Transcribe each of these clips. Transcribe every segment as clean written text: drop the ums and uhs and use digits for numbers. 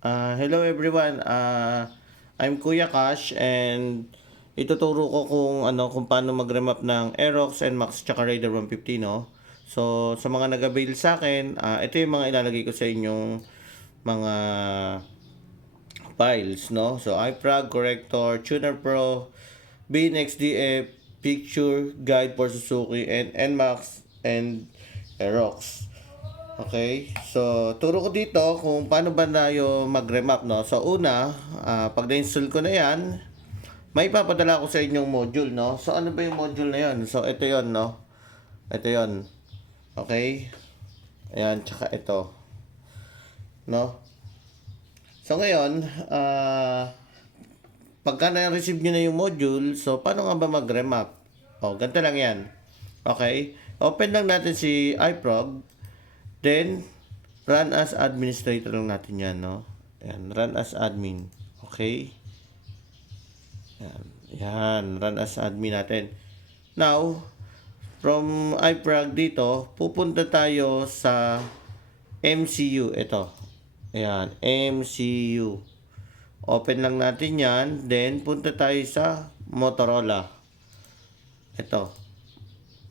Hello everyone. I'm Kuya Cash and ituturo ko kung paano mag-remap ng Aerox, NMAX tsaka Raider 150, no. So sa mga nag-avail sa akin, ito yung mga ilalagay ko sa inyong mga files, no. So iFrag, Corrector, Tuner Pro, BNXDF, Picture, Guide for Suzuki, and NMAX and Aerox. Okay, so turo ko dito kung paano ba tayo mag-remap, no? So una, pag na-install ko na yan, may papadala ko sa inyong module, no? So ano ba yung module na yan? So ito yon, no? Ito yon. Okay? Ayan, tsaka ito. No? So ngayon, pagka na-receive nyo na yung module, so paano nga ba mag-remap? Ganito lang yan. Okay? Open lang natin si iProg. Then, run as administrator lang natin yan, no? Ayan, run as admin. Okay? Ayan, yan, run as admin natin. Now, from iProg dito, pupunta tayo sa MCU. Ito. Ayan, MCU. Open lang natin yan. Then, punta tayo sa Motorola. Ito.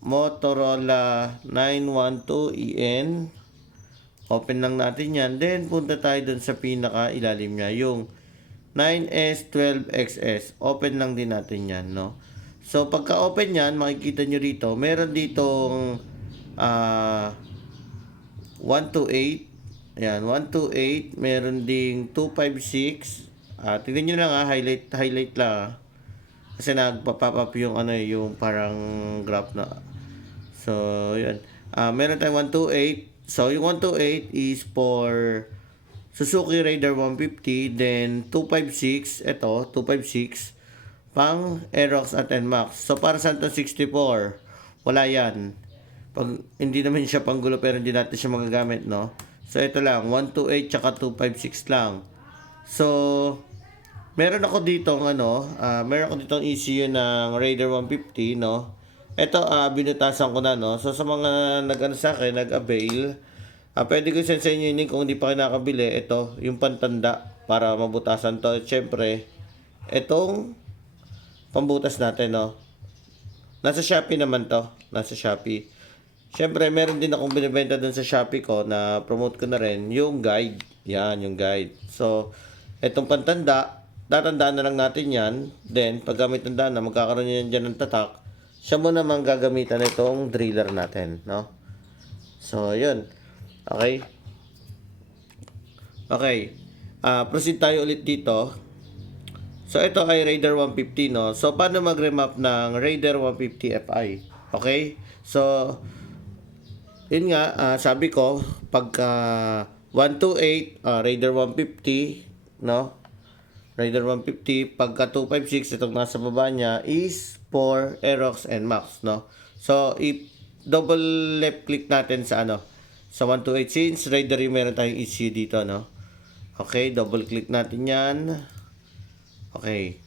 Motorola 912EN. Open lang natin yan. Then, punta tayo dun sa pinaka-ilalim niya. Yung 9S, 12XS. Open lang din natin yan, no? So, pagka-open yan, makikita nyo rito, meron ditong 128. Ayan, 128. Meron ding 256. Tignan nyo lang highlight lang. Kasi nagpa-pop up yung yung parang graph na. So, yun. Meron tayong 128. So, yung 128 is for Suzuki Raider 150. Then, 256. Ito, 256. Pang Aerox at NMAX. So, para saan itong 64? Wala yan. Pag, hindi naman siya panggulo pero hindi natin siya magagamit, no? So, ito lang. 128 tsaka 256 lang. So, meron ako dito meron ako ditong ECU ng Raider 150, no? Ito, binutasan ko na, no? So, sa mga sa akin, nag-avail, pwede ko send sa inyo yun kung hindi pa kayo nakabili. Ito, yung pantanda para mabutasan to. Siyempre, itong pambutas natin, no? Nasa Shopee naman to. Nasa Shopee. Siyempre, meron din akong binibenta dun sa Shopee ko na promote ko na rin yung guide. Yan, yung guide. So, itong pantanda, tatandaan na lang natin yan. Then, pag gamit tandaan na, magkakaroon yan dyan ng tatak. Siya mo naman gagamitan itong driller natin, no? So, yun. Okay? Okay. Proceed tayo ulit dito. So, ito ay Raider 150, no? So, paano mag-remap ng Raider 150 Fi? Okay? So, yun nga, sabi ko, pagka 128, Raider 150, no? Raider 150, pagka 256, itong nasa baba niya is for Aerox and Max, no? So, double left click natin sa sa 128, since Raider yung meron tayong ECU dito, no? Okay, double click natin yan. Okay.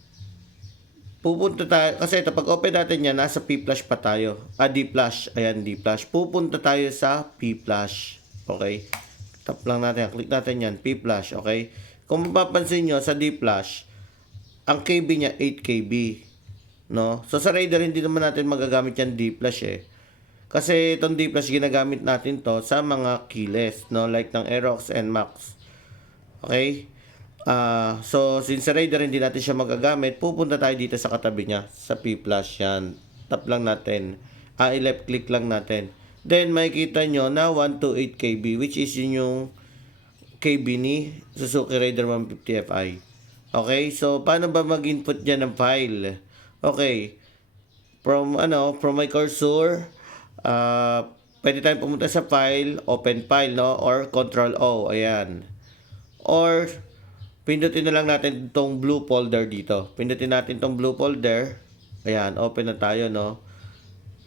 Pupunta tayo, kasi ito, pag open natin yan, nasa P-Flash pa tayo. D-Flash, ayan, D-Flash. Pupunta tayo sa P-Flash. Okay. Tap lang natin, click natin yan, P-Flash, okay. Kung mapapansin nyo, sa D-Flash, ang KB niya 8 KB. No? So sa Raider, hindi naman natin magagamit yan D-Flash eh. Kasi itong D-Flash, ginagamit natin to sa mga keyless, no? Like ng Aerox and Max. Okay? So since sa Raider, hindi natin siya magagamit, pupunta tayo dito sa katabi niya, sa P-Flash yan. Tap lang natin. I-left click lang natin. Then, makikita nyo na 128 KB, which is yun yung KB ni Suzuki Raider 150 Fi. Okay, so paano ba mag-input dyan ng file? Okay, from my cursor, pwede tayong pumunta sa file, open file, no? Or control O, ayan. Or, pindutin na lang natin itong blue folder dito. Pindutin natin itong blue folder. Ayan, open na tayo, no?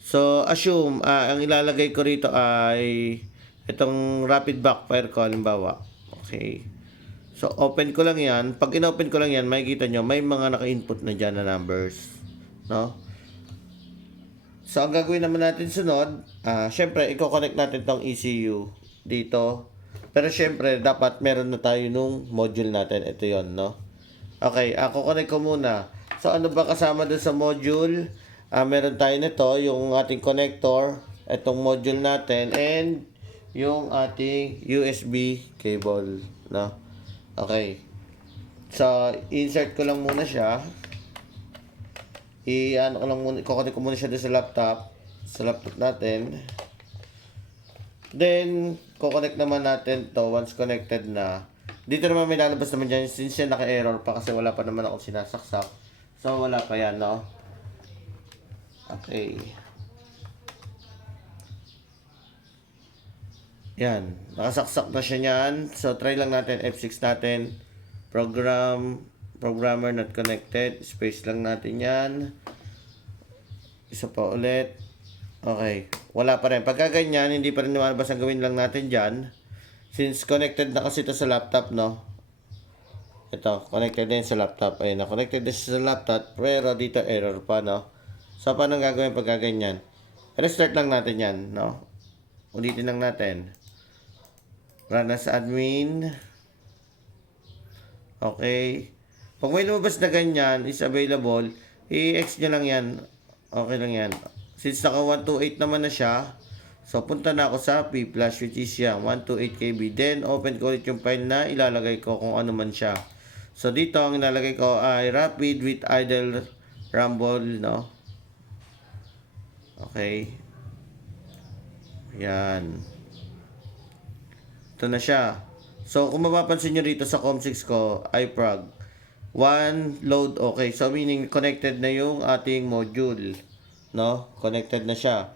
So, assume, ang ilalagay ko rito ay itong rapid backfire ko, halimbawa. Okay. So, open ko lang yan. Pag in-open ko lang yan, makikita nyo, may mga naka-input na dyan na numbers. No? So, ang gagawin naman natin sunod, syempre, i-connect natin tong ECU dito Pero syempre, dapat meron na tayo nung module natin. Ito yon, no? Okay, ako connect ko muna. So, ano ba kasama dun sa module? Meron tayo nito, yung ating connector, itong module natin, and yung ating USB cable, no? Okay. So, insert ko lang muna siya. Ano ko lang muna, kukunin ko muna siya sa laptop natin. Then, kukonect naman natin to once connected na. Dito naman may lalabas naman dyan since yan naka-error pa kasi wala pa naman ako sinasaksak. So, wala pa yan, no? Okay. Yan. Nakasaksak na siya niyan. So, try lang natin F6 natin. Programmer not connected. Space lang natin yan. Isa pa ulit. Okay. Wala pa rin. Pagka ganyan, hindi pa rin lumalabas ang gawin lang natin dyan. Since connected na kasi ito sa laptop, no? Ito, connected din sa laptop. Ayun, na-connected din sa laptop. Pero dito error pa, no? So, paano gagawin pagka ganyan? Restart lang natin yan, no? Ulitin lang natin. Run as admin. Okay. Pag may lumabas na ganyan, is available, i-X nyo lang yan. Okay lang yan. Since naka 128 naman na siya, so punta na ako sa P-Flash which is yan, 128 KB. Then, open ko ulit yung file na ilalagay ko kung ano man siya. So, dito ang ilalagay ko ay rapid with idle rumble, no? Okay. Yan. Ito na siya. So, kung mapapansin nyo rito sa COM6 ko, iProg. One load, okay. So, meaning connected na yung ating module. No? Connected na siya.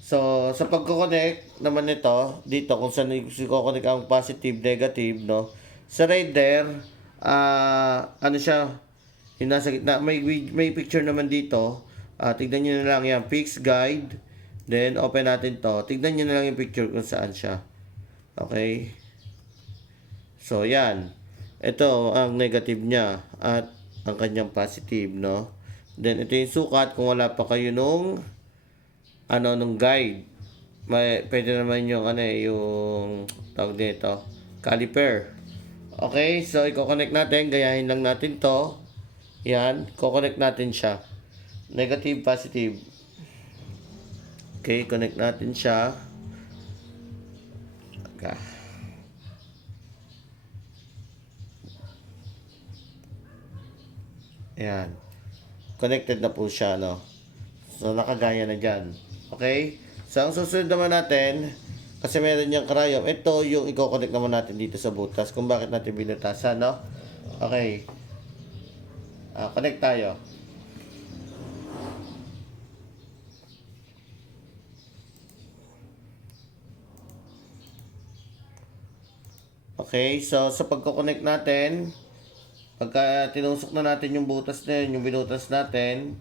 So, sa pagko-connect naman nito, dito, kung saan i-connect ang positive, negative, no? Sa Raider, ano siya, yung nasa gitna, may picture naman dito. Tignan nyo na lang yan, fixed guide. Then, open natin to. Tignan nyo na lang yung picture kung saan siya. Okay. So, yan. Ito ang negative niya at ang kanyang positive, no? Then, ito yung sukat kung wala pa kayo nung nung guide. Pwede naman yung yung tawag dito, caliper. Okay, so i-connect natin, gayahin lang natin to. Yan, i-connect natin siya. Negative, positive. Okay, connect natin siya. Okay. Ayan. Connected na po siya, no? So, nakagaya na dyan. Okay? So, ang susunod naman natin, kasi meron niyang karayom, ito yung i-connect naman natin dito sa butas, kung bakit natin binutasan, no? Okay. Connect tayo. Okay, so sa pagko-connect natin, pagka tinusok na natin yung butas na yun, yung binutas natin,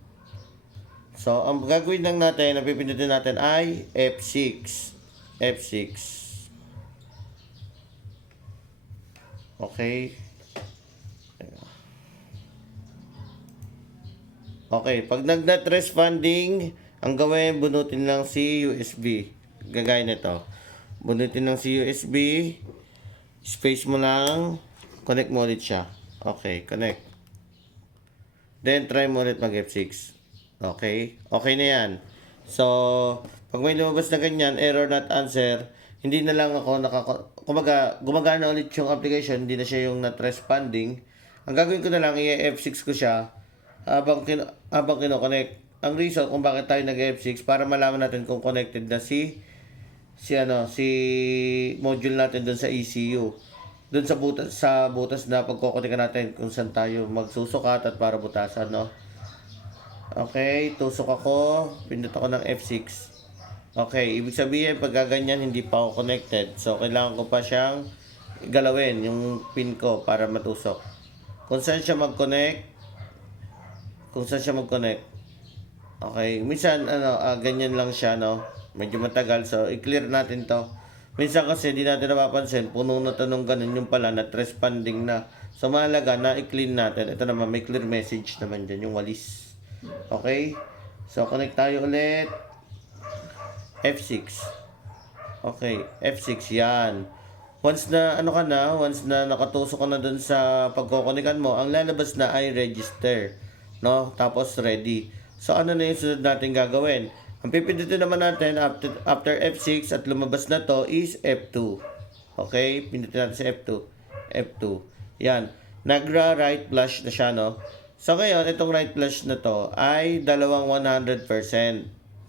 so ang gagawin lang natin, ang pipindutin natin ay F6. F6. Okay. Okay, pag nag-not responding, ang gawin, bunutin lang si USB. Gagaya nito. Bunutin lang si USB. Space mo lang, connect mo ulit siya. Okay, connect. Then, try mo ulit mag F6. Okay? Okay na yan. So, pag may lumabas na ganyan, error not answer, hindi na lang ako kumbaga, gumagana ulit yung application, hindi na siya yung not responding. Ang gagawin ko na lang, i-F6 ko siya habang kino-connect. Ang reason kung bakit tayo nag-F6, para malaman natin kung connected na si module natin doon sa ECU. Doon sa butas na pagko-connect natin kung saan tayo magsusukat at para butasan, no? Okay, tusok ako, pindot ako ng F6. Okay, ibig sabihin pag gaganyan hindi pa ako connected. So kailangan ko pa siyang galawin yung pin ko para matusok. Kung saan siya mag-connect. Okay, minsan ganyan lang siya, no? Medyo matagal, so i-clear natin to. Minsan kasi di natin napapansin, puno na tanong ganun yung pala na responding na. So mahalaga na i-clean natin. Ito naman may clear message naman dyan, yung walis. Okay? So connect tayo ulit. F6. Okay, F6 yan. once na ano ka na, once na nakatusok ka na dun sa pagkokonikan mo, ang lalabas na ay register, no? Tapos ready. So ano na yung sunod natin gagawin? Ang pipindutin naman natin after F6 at lumabas na to is F2. Okay? Pindutin natin sa F2. F2. Yan. Nagra-right flush na siya, no? So ngayon, itong right flush na to ay dalawang 100%.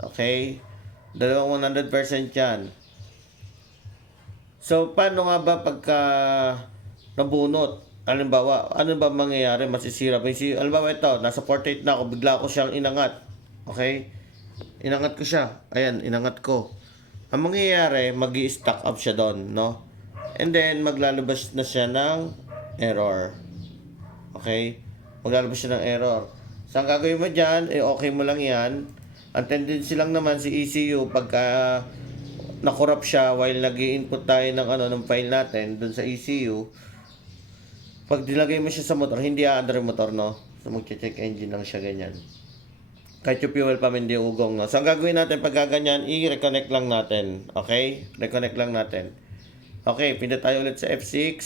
Okay? Dalawang 100% yan. So, paano nga ba pagka nabunot? Halimbawa, ano ba mangyayari? Masisira ba yung halimbawa ito, nasa 48 na ako, bigla ko siyang inangat. Okay? Inangat ko siya. Ayan, inangat ko. Ang mangyayari, mag-i-stack up siya doon, no? And then, maglalabas na siya ng error. Okay? Maglalabas siya ng error. So, ang gagawin mo dyan, okay mo lang yan. Ang tendency lang naman si ECU, pagka na-corrupt siya while nag-i-input tayo ng file natin dun sa ECU, pag dilagay mo siya sa motor, hindi aandar yung motor, no? So, mag-check engine lang siya ganyan. Kahit yung fuel pa hindi ugong, no? So, ang gagawin natin pag gaganyan, i-reconnect lang natin. Okay? Reconnect lang natin. Okay, pinda tayo ulit sa F6.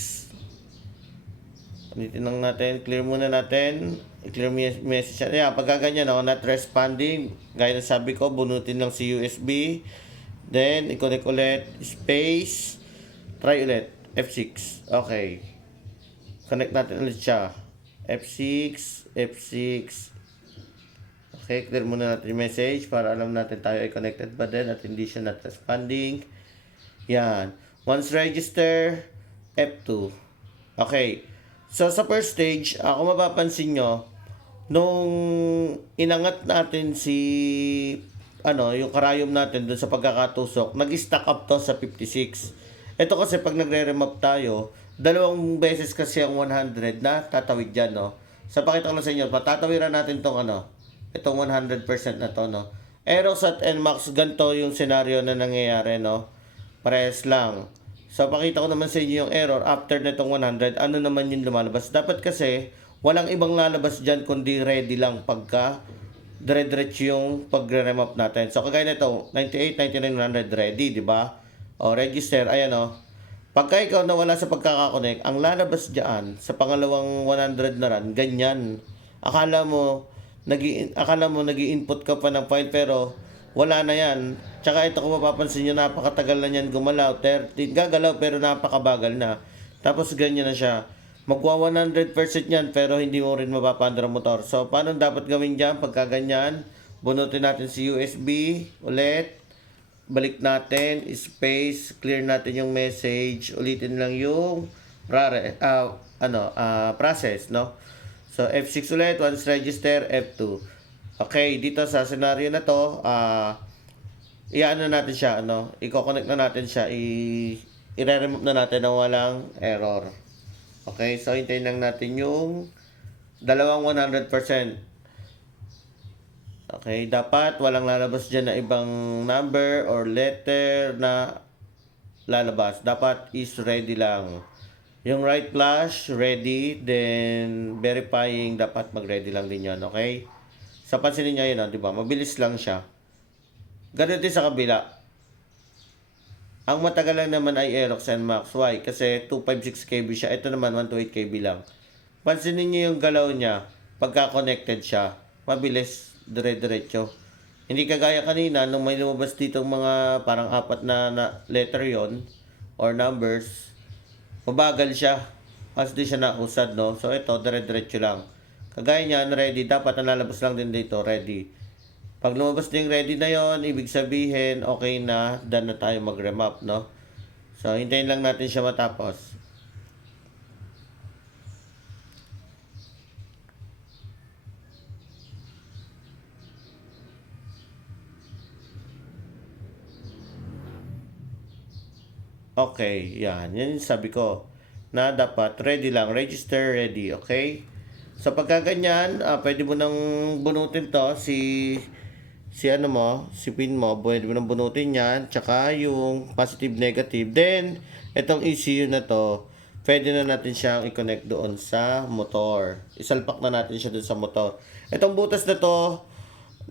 Ulitin lang natin. Clear muna natin. I-clear message. Ayan, pag gaganyan, no? Not responding. Gaya na sabi ko, bunutin lang si USB. Then, i-connect ulit. Space. Try ulit. F6. Okay. Connect natin ulit siya. F6. F6. Okay, clear muna natin yung message para alam natin tayo ay connected ba din at hindi siya not responding. Yan. Once register, F2. Okay. So, sa first stage, kung mapapansin nyo, nung inangat natin yung karayom natin dun sa pagkakatusok, nag-stack up to sa 56. Ito kasi pag nagre-remap tayo, dalawang beses kasi ang 100 na tatawid dyan, no? So, pakita ko lang sa inyo, patatawiran natin itong itong 100% na to, no? Aerox at NMAX, ganito yung scenario na nangyayari, no? Parehas lang. So, pakita ko naman sa inyo yung error after nitong 100, ano naman yung lumalabas. Dapat kasi, walang ibang lalabas dyan kundi ready lang pagka dire-diretso yung pagre-remap natin. So, kagaya nito, 98, 99, 100 ready, di ba? O, register, ayan o. Pagka ikaw nawala sa pagkakakonect, ang lalabas dyan sa pangalawang 100 na run, ganyan. Akala mo nag-i-input ka pa ng file pero wala na yan. Tsaka ito kung mapapansin nyo, napakatagal na yan gumalaw. 13, gagalaw pero napakabagal na. Tapos ganyan na siya. Magwa 100% yan pero hindi mo rin mapapandar ang motor. So, paano dapat gawin dyan? Pagka ganyan, bunutin natin si USB ulit. Balik natin, space, clear natin yung message. Ulitin lang yung process, no? So, F6 ulit, once register, F2. Okay, dito sa scenario na to, i-ano natin siya, i-connect na natin siya, i-remove na natin na walang error. Okay, so hintayin lang natin yung dalawang 100%. Okay, dapat walang lalabas dyan na ibang number or letter na lalabas. Dapat is ready lang. Yung right flash, ready, then verifying, dapat mag-ready lang din yan, okay? So, pansinin nyo yun, di ba? Mabilis lang siya. Ganun din sa kabila. Ang matagal lang naman ay Aerox NMAX. Why? Kasi 256 KB siya. Ito naman 128 KB lang. Pansinin nyo yung galaw niya. Pagka connected siya, mabilis, dire-diretso. Hindi kagaya kanina, nung may lumabas dito mga parang apat na letter yon or numbers, mabagal siya. Kasi di siya nausad, no? So, ito, dire-diretso lang. Kagaya niyan, ready. Dapat nalalabas lang din dito, ready. Pag lumabas din ready na yon, ibig sabihin, okay na, done na tayo mag-remap, no? So, hintayin lang natin siya matapos. Okay, yan. Yan yung sabi ko. Na dapat ready lang. Register ready, okay? So, pagka ganyan, pwede mo nang bunutin to si pin mo, pwede mo nang bunutin yan, tsaka yung positive, negative. Then, itong ECU na to, pwede na natin siyang i-connect doon sa motor. Isalpak na natin siya doon sa motor. Itong butas na to,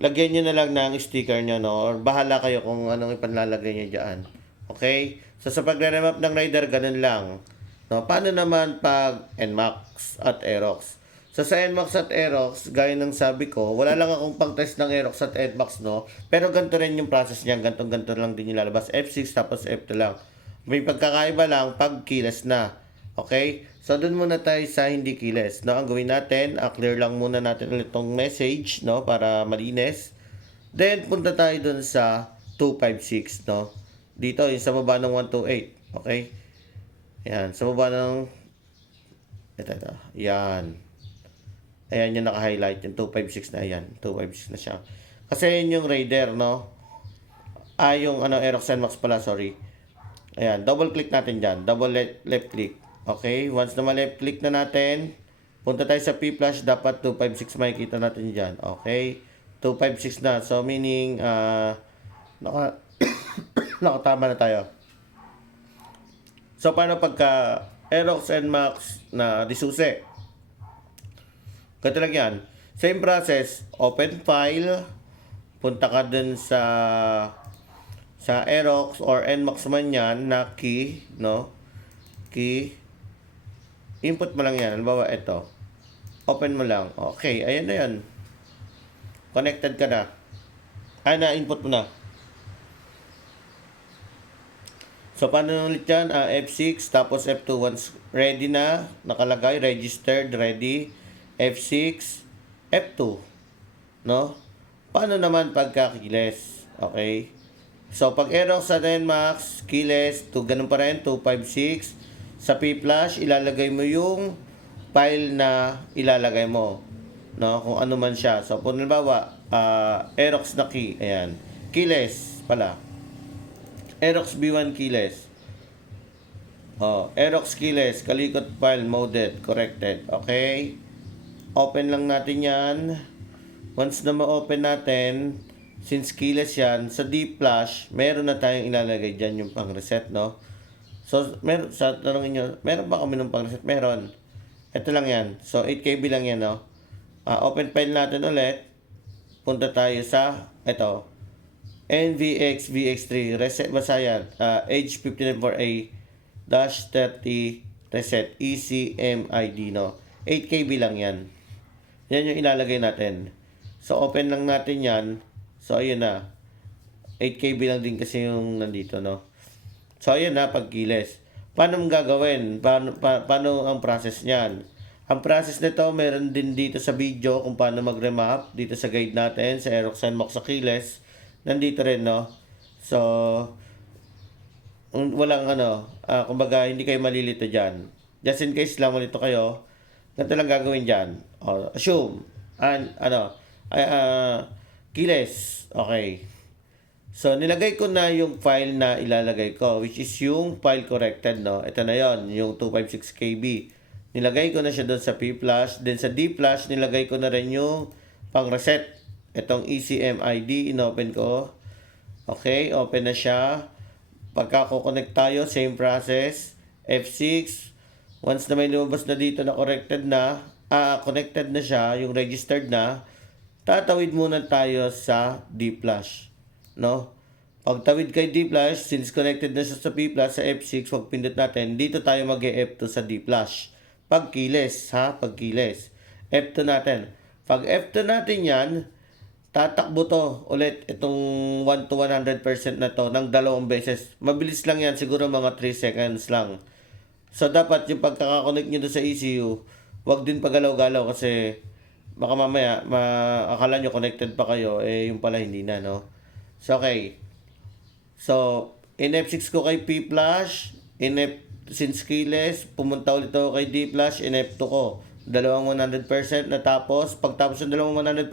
lagyan nyo na lang ng sticker nyo, no? Or bahala kayo kung anong ipanlalagay nyo dyan. Okay? So, sa pagre-remap ng rider, ganun lang. No? Paano naman pag NMAX at Aerox? So, sa NMAX at Aerox, gaya ng sabi ko, wala lang akong pang-test ng Aerox at NMAX, no? Pero ganito rin yung process niya. Ganto lang din yung lalabas. F6 tapos F2 lang. May pagkakaiba lang pag keyless na. Okay? So, dun muna tayo sa hindi keyless. No? Ang gawin natin, clear lang muna natin ulit tong message, no? Para malinis. Then, punta tayo dun sa 256, no? Dito, yung sa baba ng 128. Okay? Yan. Sa baba ng... Ito. Yan. Ayan yung naka-highlight. Yung 256 na. Ayan. 256 na siya. Kasi yun yung Raider, no? Yung Aerox NMAX pala, sorry. Ayan. Double click natin dyan. Double left click. Okay? Once na ma-left click na natin, punta tayo sa P-Flash. Dapat 256 makikita natin dyan. Okay? 256 na. So, meaning, nakatama na tayo. So, paano pagka Aerox NMAX na disuse? Ganito lang yan. Same process. Open file. Punta ka dun sa Aerox or NMAX man yan na key, no? Key. Input mo lang yan. Halimbawa, ito. Open mo lang. Okay, ayan na yan. Connected ka na. Na-input mo na. So, paano ulit yan? F6, tapos F2. Once ready na, nakalagay, registered, ready. F6, F2. No? Paano naman pagka keyless? Okay? So, pag Aerox sa NMAX, keyless, ganun pa rin, 256. Sa P-Flash, ilalagay mo yung file na ilalagay mo. No? Kung ano man siya. So, kung halimbawa, Aerox na key. Ayan. Keyless pala. Aerox B1 keyless. Aerox keyless. Kalikot file modded. Corrected. Okay? Open lang natin yan. Once na ma-open natin, since keyless yan, sa D-Flash, meron na tayong ilalagay dyan yung pang-reset, no? So, sa tanongin nyo, meron ba kami ng pang-reset? Meron. Ito lang yan. So, 8KB lang yan, no? Open file natin ulit. Punta tayo sa, ito. NVX VX3 reset basa yan. Age 59.4A-30 reset ECMID, no? 8KB lang yan. Yan yung ilalagay natin. So, open lang natin yan. So, ayun na. 8KB lang din kasi yung nandito, no? So, ayun na, pagkiles. Paano mong gagawin? Paano ang process niyan? Ang process nito, meron din dito sa video kung paano mag-remap. Dito sa guide natin, sa Aerox NMAX sa keyless. Nandito rin, no? So, walang kumbaga, hindi kayo malilito dyan. Just in case lang malito kayo, ganito lang gagawin dyan. Assume, keyless. Okay. So, nilagay ko na yung file na ilalagay ko, which is yung file corrected, no? Ito na yon, yung 256KB. Nilagay ko na siya doon sa P-Flash. Then sa D-Flash, nilagay ko na rin yung pang-reset. Itong ECMID, inopen ko. Okay, open na siya. Pagka connect tayo, same process. F6. Once na may lumabas na dito na connected na siya, yung registered na, tatawid muna tayo sa D-Flash. No? Pagtawid kay D-Flash, since connected na siya sa P-Flash, sa F6, wag pindot natin, dito tayo mag-F2 sa D-Flash. Pagkiles, Pagkiles. F2 natin. Pag F2 natin yan, tatakbo to ulit itong 1 to 100% na to ng 2 beses. Mabilis lang yan, siguro mga 3 seconds lang. So, dapat yung pagkakakonect nyo sa ECU, wag din pagalaw-galaw kasi baka mamaya, akala nyo connected pa kayo, yung pala hindi na, no? So, okay. So, in F6 ko kay P-Flash, since keyless, pumunta ulit ako kay D-Flash, in F2 ko. 100% natapos. Pagtapos ng 100%,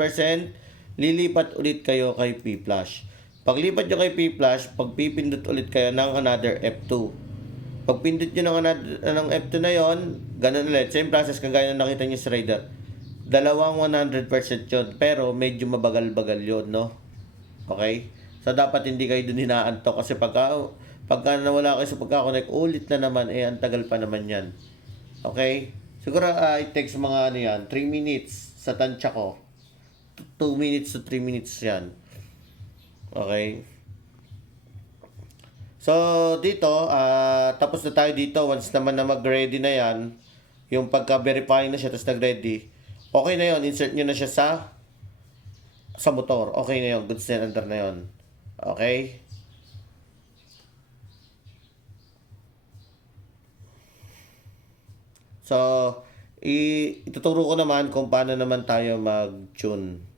lilipat ulit kayo kay P-Flash. Paglipat nyo kay P-Flash, pagpipindot ulit kayo ng another F2. Pagpindot nyo ng F2 na yon, ganun ulit. Same process kagaya na nakita nyo sa Raider. 100% yun. Pero medyo mabagal-bagal yun, no? Okay? So, dapat hindi kayo dun hinaantok. Kasi pagka nawala kayo sa pagkakonect, ulit na naman, ang tagal pa naman yan. Okay? Siguro, it takes mga 3 minutes sa tansya ko. 2 minutes to 3 minutes yan. Okay? So, dito, tapos na tayo dito. Once naman na mag-ready na yan, yung pagka-verifying na siya, tapos nag-ready, okay na yon, insert nyo na siya sa motor. Okay na yon, goods na under na yon. Okay? So, ituturo ko naman kung paano naman tayo mag-tune.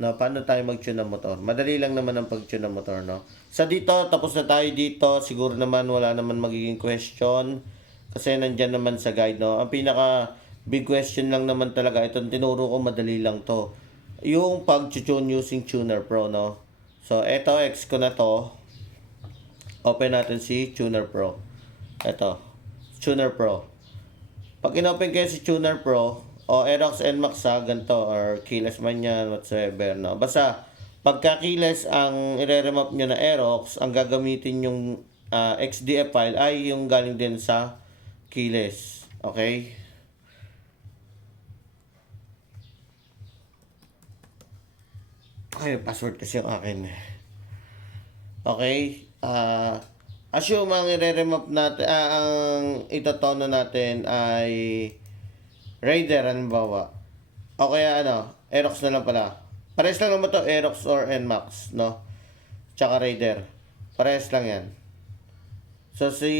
No, paano tayo mag-tune ng motor? Madali lang naman ang pag-tune ng motor, no? Sa dito, tapos na tayo dito. Siguro naman wala naman magiging question. Kasi nandyan naman sa guide, no? Ang pinaka big question lang naman talaga, itong tinuro ko, madali lang to. Yung pag-tune using Tuner Pro, no? So, eto, X ko na to. Open natin si Tuner Pro. Eto, Tuner Pro. Pag in-open kayo si Tuner Pro, o Aerox NMAX ganito, or keyless man yan, whatsoever, no? Basta, pagka keyless ang i-remap nyo na Aerox, ang gagamitin yung XDF file ay yung galing din sa keyless. Okay? Ay, password kasi yung akin. Okay? Assume ang i-remap natin, ang itatono natin ay Raider, halimbawa. O kaya Aerox na lang pala. Pares lang naman to, Aerox or NMAX, no? Tsaka Raider. Pares lang yan. So, si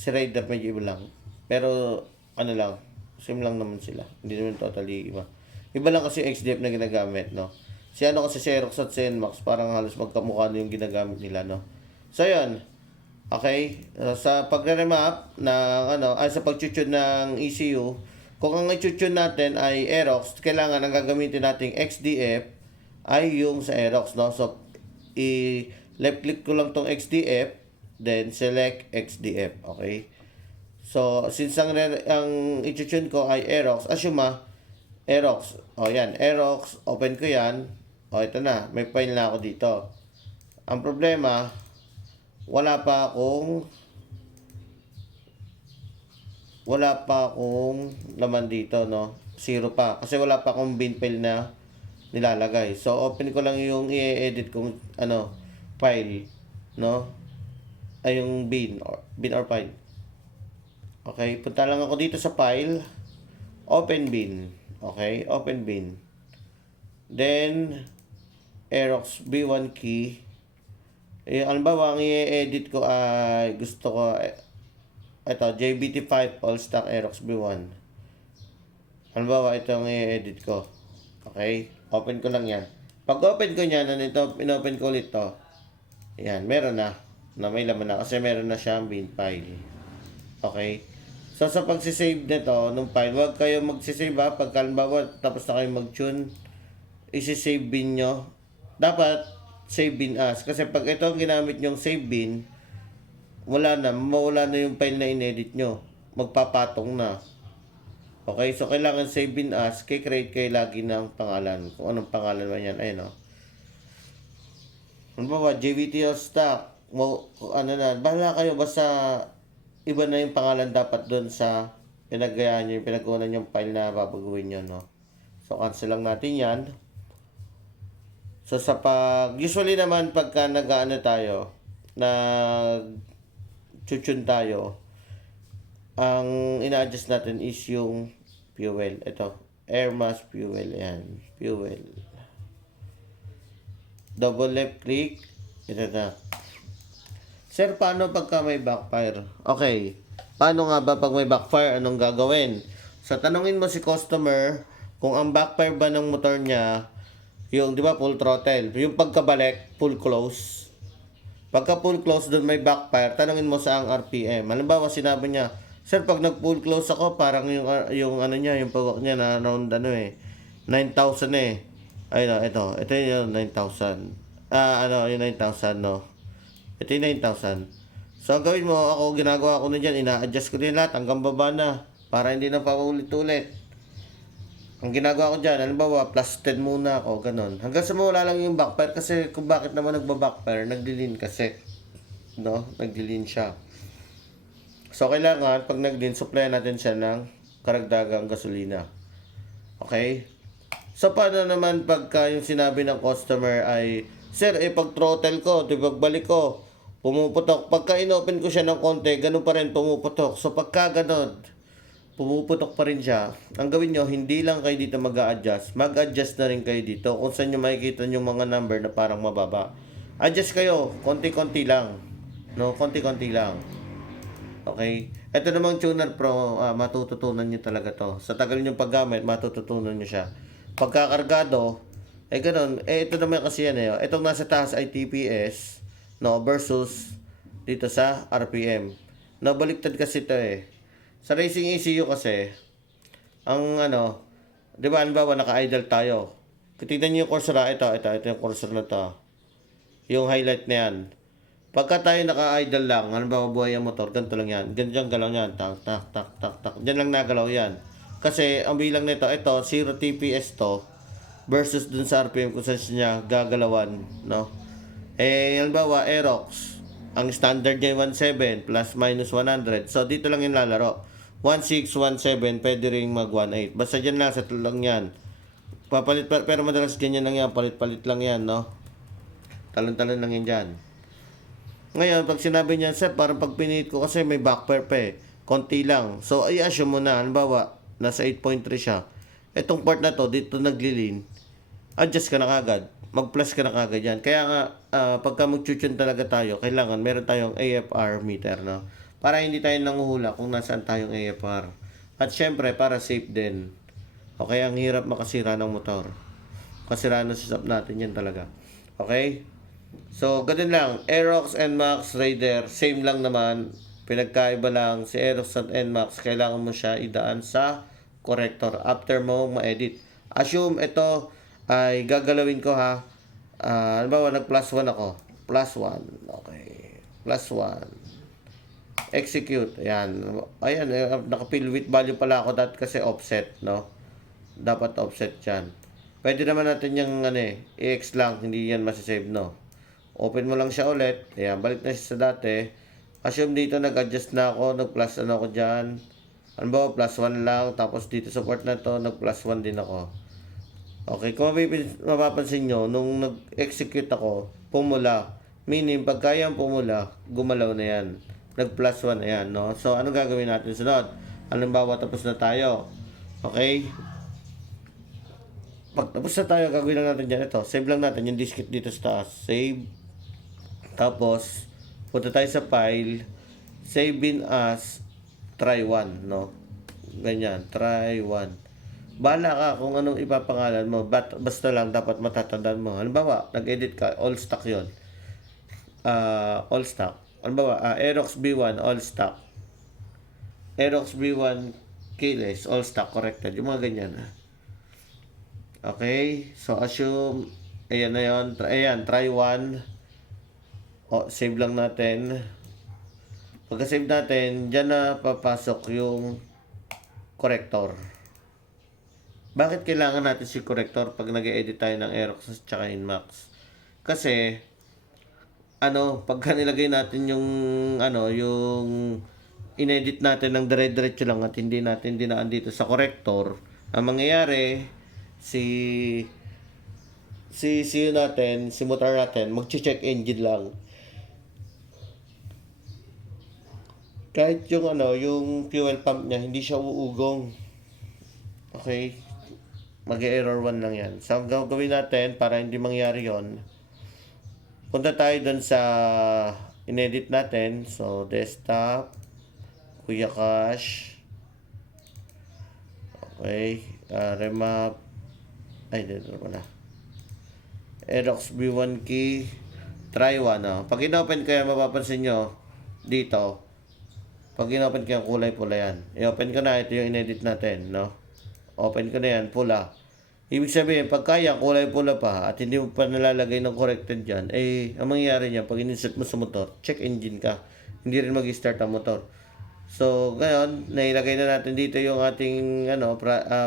Raider medyo iba lang. Pero, lang, same lang naman sila. Hindi naman totally iba. Iba lang kasi XDF na ginagamit, no? Si kasi si Aerox at si NMAX, parang halos magkamukha na yung ginagamit nila, no? So, yun. Okay? Sa pagre-remap ng sa pag-tune ng ECU, kung ang i-tune natin ay Aerox, kailangan ang gagamitin nating XDF ay yung sa Aerox, no? So, left click ko lang tong XDF, then select XDF, okay? So, since ang i-tune ko ay Aerox, assume Aerox. O yan, Aerox, open ko yan. O ito na, may file na ako dito. Ang problema, wala pa akong laman dito, no? Zero pa. Kasi wala pa akong bin file na nilalagay. So, open ko lang yung i-edit kong file, no? Ay, yung bin or file. Okay, punta lang ako dito sa file, open bin. Okay, open bin. Then, Aerox B1 key. Halimbawa, ang i-edit ko ay gusto ko ito, JBT5 All Stock Aerox B1. Halimbawa, ito ang i-edit ko. Okay? Open ko lang yan. Pag open ko yan, in-open ko ulit to. Yan, meron na. May laman na. Kasi meron na siyang bin file. Okay? So, sa pagsisave nito, nung file, huwag kayo magsisave pagka halimbawa, tapos na kayo mag-tune, isi-save bin nyo. Dapat, save bin as. Kasi pag ito ang ginamit nyong save bin, mawala na yung file na inedit nyo. Magpapatong na. Okay, so kailangan save bin as, create kayo lagi ng pangalan. Kung anong pangalan man yan, ayun o. Ano ba, JVT stock, bahala kayo, basta iba na yung pangalan dapat doon sa pinagayaan nyo, yung pinag-unan yung file na babaguhin nyo, no? So, cancel lang natin yan. So, usually naman pagka tayo, nag-tune tayo, ang ina-adjust natin is yung fuel. Ito, air mass fuel, yan, fuel. Double left click, ito na. Sir, paano pagka may backfire? Okay, paano nga ba pag may backfire, anong gagawin? So, tanungin mo si customer kung ang backfire ba ng motor niya, yung, di ba, full throttle. Yung pagkabalik, full close. Pagka full close, doon may backfire, tanungin mo sa ang RPM. Halimbawa, sinabi niya, sir, pag nag-full close ako, parang yung pawak niya na around 9,000 Ayun, ito yung 9,000. Yung 9,000, no? Ito yung 9,000. So, ang gawin mo, ginagawa ko na dyan, ina-adjust ko din lahat hanggang baba na, para hindi na paulit-ulit. Ang ginagawa ko dyan, halimbawa, plus 10 muna ako, ganun. Hanggang sa mawala lang yung backfire, kasi kung bakit naman nagba-backfire, nagdi-lean kasi. No? Nagdi-lean siya. So, kailangan, pag nag-lean, supply natin siya ng karagdagang gasolina. Okay? So, paano naman pagka yung sinabi ng customer ay Sir, pag throttle ko, di pagbalik ko, pumuputok. Pagka inopen ko siya ng konti, ganun pa rin pumuputok. So pagka ganun, pumuputok pa rin siya. Ang gawin nyo, hindi lang kayo dito mag-a-adjust. Mag-adjust na rin kayo dito kung saan nyo makikita yung mga number na parang mababa. Adjust kayo, konti-konti lang. No, konti-konti lang. Okay? Ito namang Tuner Pro, matututunan nyo talaga to. Sa tagal nyo paggamit, matututunan nyo siya. Pagkakargado, ganun. Ito naman kasi yan Itong nasa taas ay TPS, no, versus dito sa RPM. No, baliktad kasi ito Sa racing ECU kasi, ang di ba, halimbawa, naka-idle tayo. Tignan nyo yung cursor ito yung cursor na to. Yung highlight na yan. Pagka tayo naka-idle lang, halimbawa buhay ang motor, ganito lang yan. Ganyan galaw yan. Tak, tak, tak, tak, tak. Diyan lang nagalaw yan. Kasi, ang bilang nito, 0 TPS to, versus dun sa RPM kung saan niya gagalawan, no? Halimbawa, Aerox, ang standard niya 17 plus minus 100. So, dito lang yung lalaro. 1617, pwede rin mag 18. Basta dyan lang, sa lang yan. Papalit, pero madalas ganyan lang yan. Palit-palit lang yan, no? Talon-talon lang yan dyan. Ngayon, pag sinabi niya, sir, parang pag pinihit ko kasi may backfire pa konti lang. So, i-assume mo na, halimbawa, nasa 8.3 siya. Itong part na to, dito naglilin, adjust ka na kagad. Mag-plus ka na kagad yan. Kaya nga, pagka mag-tune talaga tayo, kailangan meron tayong AFR meter, no? Para hindi tayo nanguhula kung nasaan tayong AFR. At syempre, para safe din. Okay, ang hirap makasira ng motor. Kasira na sa natin yan talaga. Okay? So, ganun lang. Aerox, NMAX, Raider, same lang naman. Pinagkaiba lang, si Aerox at NMAX, kailangan mo siya idaan sa corrector after mo ma-edit. Assume ito ay gagalawin ko ha. Halimbawa, nag-plus 1 ako. Plus 1. Okay. Plus 1. Execute. Ayan. Ayan, naka-fill with value pala ako dati kasi offset, no? Dapat offset yan. Pwede naman natin yung i-X lang, hindi yan masasave, no? Open mo lang siya ulit. Ayan, balik na siya sa dati. Assume dito nag-adjust na ako, nag-plus ako dyan. Ano ba, plus 1 lang. Tapos dito sa port na to, nag-plus 1 din ako. Okay, kung mapapansin nyo, nung nag-execute ako, pumula. Meaning, pag kayang pumula, gumalaw na yan. Nag-plus 1 na yan, no? So, anong gagawin natin sunod? Halimbawa, tapos na tayo. Okay? Pag tapos na tayo, gagawin lang natin dyan ito. Save lang natin yung diskette dito sa taas. Save. Tapos, punta tayo sa file. Save in as try 1, no? Ganyan, try 1. Bahala ka kung anong ipapangalan mo. Basta lang dapat matatandaan mo. Halimbawa, nag-edit ka, all stock yon. All stock. Halimbawa, Aerox B1, all stock. Aerox B1 keyless, all stock, corrected. Yung mga ganyan. Okay, so assume, ayan na yun. Ayan, try 1. Save lang natin. Pagka-save natin, dyan na papasok yung corrector. Bakit kailangan natin si corrector pag nag-edit tayo ng Aerox at saka NMAX? Kasi, pagka nilagay natin yung, yung inedit natin ng dire-diretso lang at hindi natin dinaan dito sa corrector, ang mangyayari, si natin, si motor natin, mag-check engine lang. Kahit yung yung fuel pump niya, hindi siya uugong. Okay? Mag-error 1 lang yan. So, ang gagawin natin para hindi mangyari yon, punta tayo dun sa inedit natin. So, desktop, Kuya Cash. Okay. Remap. Ay, dito pala. Aerox B1 key. Try 1. Pag in-open ko yan, mapapansin nyo, dito, pag in-open ko yung kulay pula yan. I-open ko na, ito yung inedit natin, no? Open ko na yan, pula. Ibig sabihin, pag kaya, kulay pula pa, at hindi mo pa nalalagay ng corrected dyan, ang mangyayari niya, pag in-insert mo sa motor, check engine ka. Hindi rin mag-start ang motor. So, ngayon, nailagay na natin dito yung ating,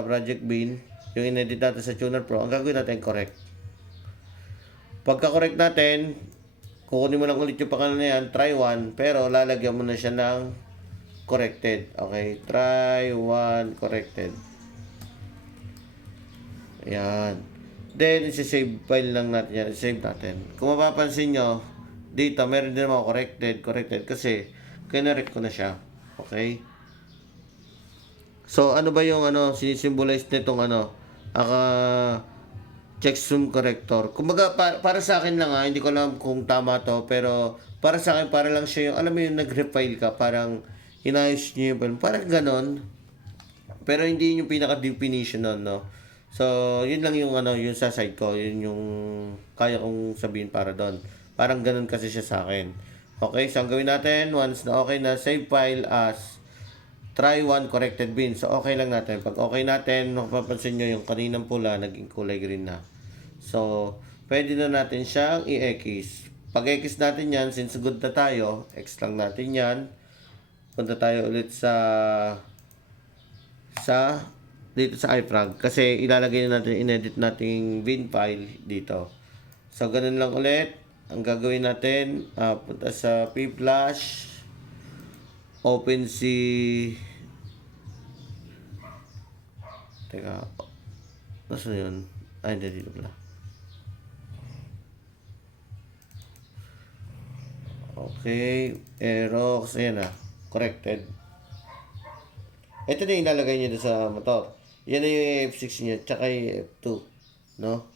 project bin, yung inedit natin sa Tuner Pro. Ang gagawin natin, correct. Pagka-correct natin, kukunin mo lang ulit yung pangalan na yan, try 1, pero lalagyan mo na siya ng corrected. Okay, try 1 corrected. Ayan. Then, isi-save file lang natin yan. Save natin. Kung mapapansin nyo, dito, meron din ako corrected kasi kinarect ko na siya. Okay? So, ano ba yung sinisimbolize nitong checksum corrector. Kumbaga, para sa akin lang hindi ko alam kung tama to, pero para sa akin, para lang siya yung, alam mo yung nag-refile ka, parang inayos niyo yung, parang ganon. Pero hindi yun yung pinaka-definition nun, no? So, yun lang yung yung sa side ko, yun yung kaya kong sabihin para doon. Parang ganun kasi siya sa akin. Okay, so ang gawin natin, once na okay na, save file as try one corrected bin. So, okay lang natin. Pag okay natin, mapapansin nyo yung kaninang pula, naging kulay green na. So, pwede na natin siyang i-X. Pag X natin yan, since good na tayo, X lang natin yan. Punta tayo ulit dito sa iFrag. Kasi ilalagay na natin, inedit nating bin file dito. So, ganun lang ulit. Ang gagawin natin, punta sa pflash, open si teka, nasa yun? Ay, hindi dito pala. Okay, Aerox, ayan corrected. Ito na yung ilalagay niyo sa motor. Yan na yung F6 niya, tsaka yung F2, no?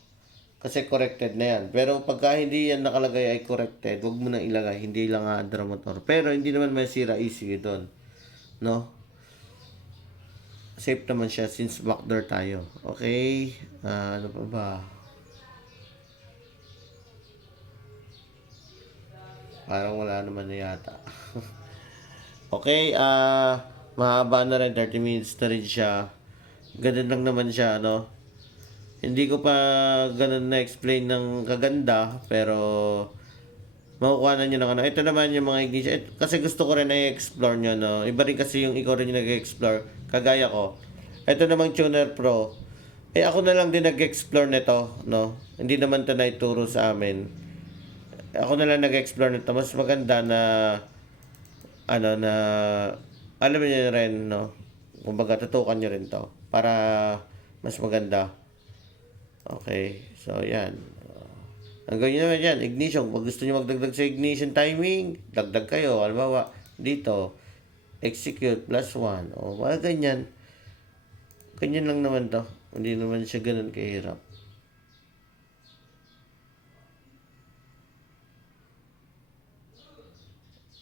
Kasi corrected na yan. Pero pagka hindi yan nakalagay ay corrected, wag mo na ilagay, hindi lang under motor. Pero hindi naman masira ECU doon, no? Safe naman siya since backdoor tayo. Okay, ano pa ba? Parang wala naman na yata. Okay, mahaba na rin, 30 minutes na rin siya. Ganun lang naman siya, Hindi ko pa ganun na-explain ng kaganda, pero makukuha na nyo ng Ito naman yung mga ignition. Kasi gusto ko rin na-explore nyo, no? Iba rin kasi yung ikaw rin yung nag-explore. Kagaya ko. Ito namang Tuner Pro. Ako na lang din nag-explore nito, no? Hindi naman ito naituro sa amin. Ako na lang nag-explore nito. Mas maganda na na alam niyo rin, no? Kumbaga, tutukan nyo rin to para mas maganda. Okay, so yan. Ang gawin naman yan, ignition. Pag gusto nyo magdagdag sa ignition timing, dagdag kayo. Halimbawa, dito, execute +1. O, mga ganyan. Ganyan lang naman to. Hindi naman siya ganun kahirap.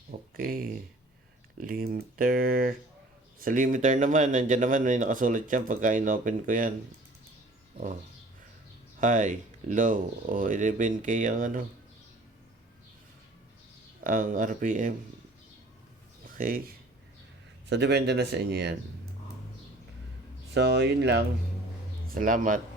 Okay. Limiter. Sa limiter naman, nandyan naman, may nakasulat yan pagka in-open ko yan. Oh. High, low, o 11K ang ang RPM. Okay. So, depende na sa inyo yan. So, yun lang. Salamat.